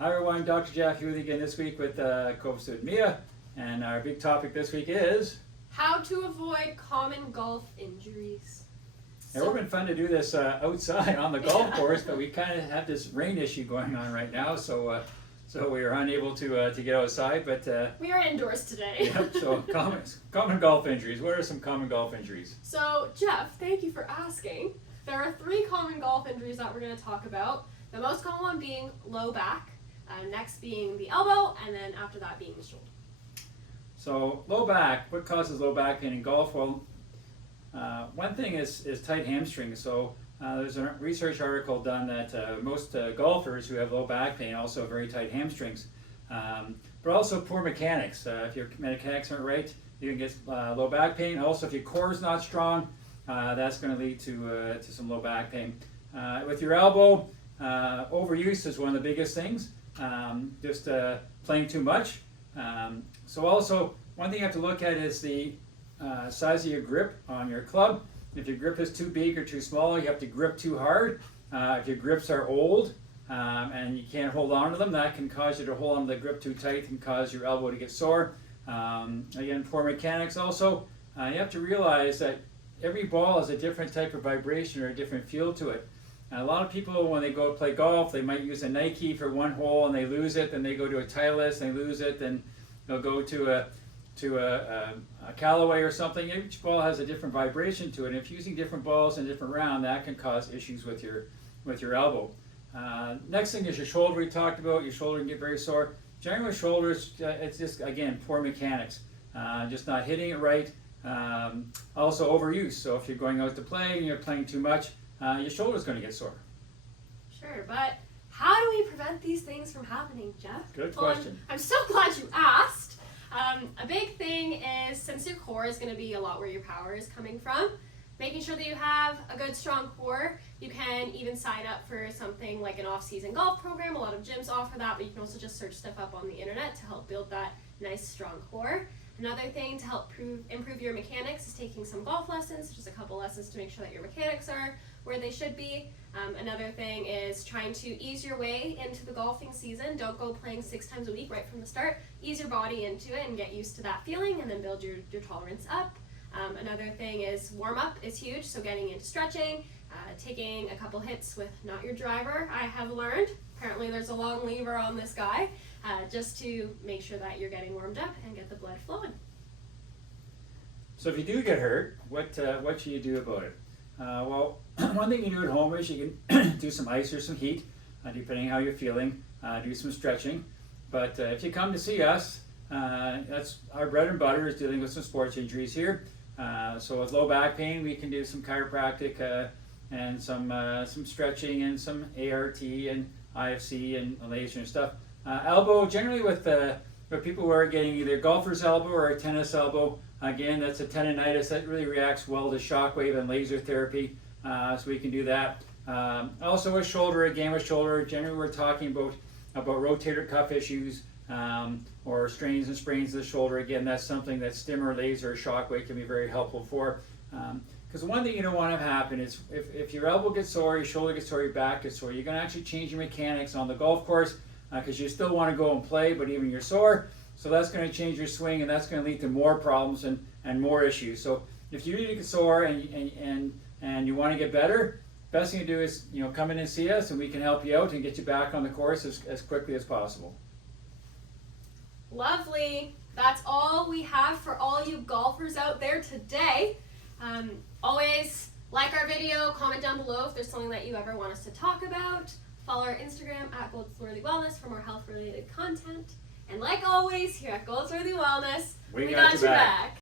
Hi everyone, Dr. Jack Hewley again this week with co-host Mia, and our big topic this week is how to avoid common golf injuries. it would have been fun to do this outside on the golf course, but we kind of have this rain issue going on right now, so we are unable to get outside. But we are indoors today. Yep. So common golf injuries. What are some common golf injuries? So Jeff, thank you for asking. There are 3 common golf injuries that we're going to talk about. The most common one being low back. Next being the elbow, and then after that being the shoulder. So low back, what causes low back pain in golf? Well, one thing is tight hamstrings. So there's a research article done that most golfers who have low back pain also have very tight hamstrings. But also poor mechanics. If your mechanics aren't right, you can get low back pain. Also, if your core is not strong, that's going to lead to some low back pain. With your elbow, overuse is one of the biggest things. Just playing too much. So also, one thing you have to look at is the size of your grip on your club. If your grip is too big or too small, you have to grip too hard. If your grips are old and you can't hold on to them, that can cause you to hold on to the grip too tight and cause your elbow to get sore. Again, poor mechanics also. You have to realize that every ball has a different type of vibration or a different feel to it. And a lot of people, when they go play golf, they might use a Nike for one hole and they lose it. Then they go to a Titleist and they lose it. Then they'll go to a Callaway or something. Each ball has a different vibration to it. And if using different balls in a different round, that can cause issues with your elbow. Next thing is your shoulder. We talked about your shoulder can get very sore. Generally, with shoulders, it's just again poor mechanics, just not hitting it right. Also overuse. So if you're going out to play and you're playing too much, your shoulder's going to get sore. Sure, but how do we prevent these things from happening, Jeff? Good question. I'm so glad you asked. A big thing is, since your core is going to be a lot where your power is coming from, making sure that you have a good strong core. You can even sign up for something like an off-season golf program. A lot of gyms offer that, but you can also just search stuff up on the internet to help build that nice strong core. Another thing to help improve your mechanics is taking some golf lessons, just a couple lessons to make sure that your mechanics are where they should be. Another thing is trying to ease your way into the golfing season. Don't go playing 6 times a week right from the start. Ease your body into it and get used to that feeling, and then build your tolerance up. Another thing is warm up is huge, so getting into stretching, taking a couple hits with not your driver, I have learned. Apparently there's a long lever on this guy, just to make sure that you're getting warmed up and get the blood flowing. So if you do get hurt, what should you do about it? Well, one thing you do at home is you can do some ice or some heat, depending on how you're feeling. Do some stretching. But if you come to see us, that's our bread and butter is dealing with some sports injuries here. So with low back pain, we can do some chiropractic and some stretching and some ART and IFC and laser and stuff. Elbow, generally with people who are getting either golfer's elbow or a tennis elbow, again, that's a tendonitis that really reacts well to shockwave and laser therapy, so we can do that. Also with shoulder, generally we're talking about rotator cuff issues or strains and sprains of the shoulder. Again, that's something that stim or laser or shockwave can be very helpful for. Because one thing you don't want to happen is if your elbow gets sore, your shoulder gets sore, your back gets sore, you're going to actually change your mechanics on the golf course because you still want to go and play, but even you're sore. So that's going to change your swing, and that's going to lead to more problems and more issues. So if you really get sore and you want to get better, best thing to do is come in and see us, and we can help you out and get you back on the course as quickly as possible. Lovely. That's all we have for all you golfers out there today. Always like our video, comment down below if there's something that you ever want us to talk about. Follow our Instagram at Goldsworthy Wellness for more health-related content. And like always, here at Goldsworthy Wellness, we got your back.